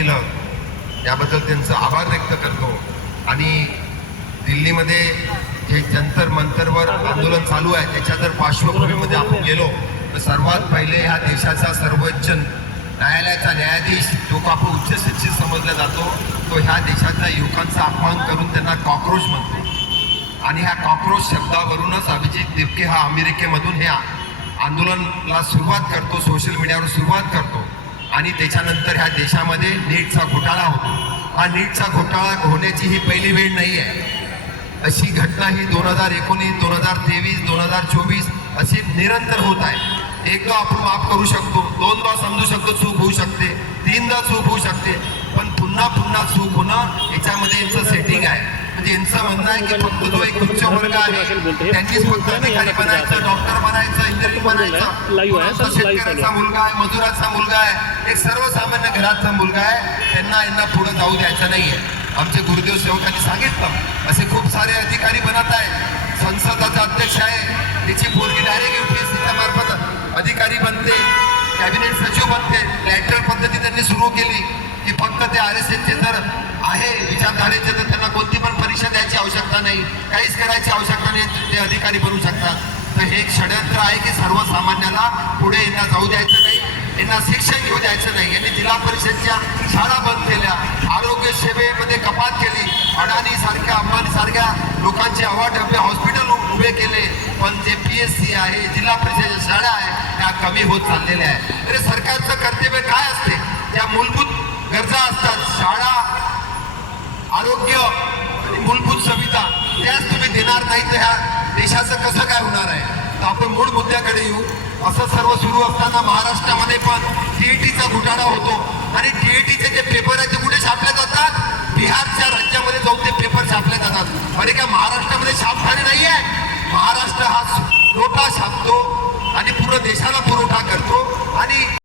केलं याबद्दल त्यांचं आभार व्यक्त करतो। आणि दिल्लीमध्ये जे जंतर मंतरवर आंदोलन चालू आहे त्याच्या जर पार्श्वभूमीमध्ये आपण गेलो तर सर्वात पहिले ह्या देशाचा सर्वोच्च न्यायालयाचा न्यायाधीश जो आपण उच्च शिक्षित समजला जातो तो ह्या देशातल्या युवकांचा अपमान करून त्यांना कॉक्रोच म्हणतो। आणि ह्या कॉक्रोच शब्दावरूनच अभिजित दिपके हा अमेरिकेमधून हे आंदोलनाला सुरुवात करतो, सोशल मीडियावर सुरुवात करतो। आणि त्याच्यानंतर ह्या देशामध्ये नीटचा घोटाळा होतो। हा नीटचा घोटाळा होण्याची ही पहिली वेळ नाही आहे। अशी घटना ही 2019, 2023, 2024 अशी निरंतर होत आहे। एकदा आपण माफ करू शकतो, दोनदा समजू शकतो, चूक होऊ शकते, तीनदा चूक होऊ शकते, पण पुन्हा पुन्हा चूक होणं याच्यामध्ये यांचं सेटिंग आहे। म्हणजे यांचं म्हणणं आहे की फक्त जो एक उच्च वर्ग आहे त्यांनीच फक्त अधिकारी बनायचं, डॉक्टर बनायचं, इंजिनियर बनायचं, शेतकऱ्याचा मुलगा आहे, मजुराचा मुलगा आहे, एक सर्वसामान्य घराचा मुलगा आहे, यांना पुढे जाऊ द्यायचं नाहीये। आमचे गुरुदेव सेवकांनी सांगितलं असे खूप सारे अधिकारी बनत आहेत। संसदाचा अध्यक्ष आहे त्याची पोरगी डायरेक्ट UPSCच्या मार्फत अधिकारी बनते, कॅबिनेट सचिव बनते। लॅटरल पद्धती त्यांनी सुरू केली की फक्त ते RSSचे जर आहे विचारधारेचे तर त्यांना कोणती पण परीक्षा द्यायची आवश्यकता नाही, काहीच करायची आवश्यकता नाही, ते अधिकारी बनू शकतात। तर हे एक षडयंत्र आहे की सर्वसामान्याला पुढे यांना जाऊ द्यायचं नाही, यांना शिक्षण घेऊ द्यायचं नाही। यांनी जिल्हा परिषदच्या शाळा बंद केल्या, आरोग्य सेवेमध्ये कपात केली, अडाणी सारख्या अंबानी सारख्या लोकांचे अवाढव्य हॉस्पिटल उभे केले, पण जे PSC आहे, जिल्हा परिषदेच्या शाळा आहे त्या कमी होत चाललेल्या आहे। अरे सरकारचं कर्तव्य काय असते? ज्या मूलभूत गरजा असतात, शाळा, आरोग्य आणि मूलभूत सुविधा, त्याच तुम्ही देणार नाही तर ह्या देशाचं कसं काय होणार आहे? तर आपण मूळ मुद्द्याकडे येऊ। असं सर्व सुरू असताना महाराष्ट्रामध्ये पण TETचा घोटाळा होतो आणि TETचे जे पेपर आहेत ते कुठे छापले जातात? बिहारच्या राज्यामध्ये जाऊन ते पेपर छापले जातात। अरे काय महाराष्ट्रामध्ये छापखाने नाही आहे? महाराष्ट्र हा नोटा छापतो आणि पूर्ण देशाला पुरवठा करतो आणि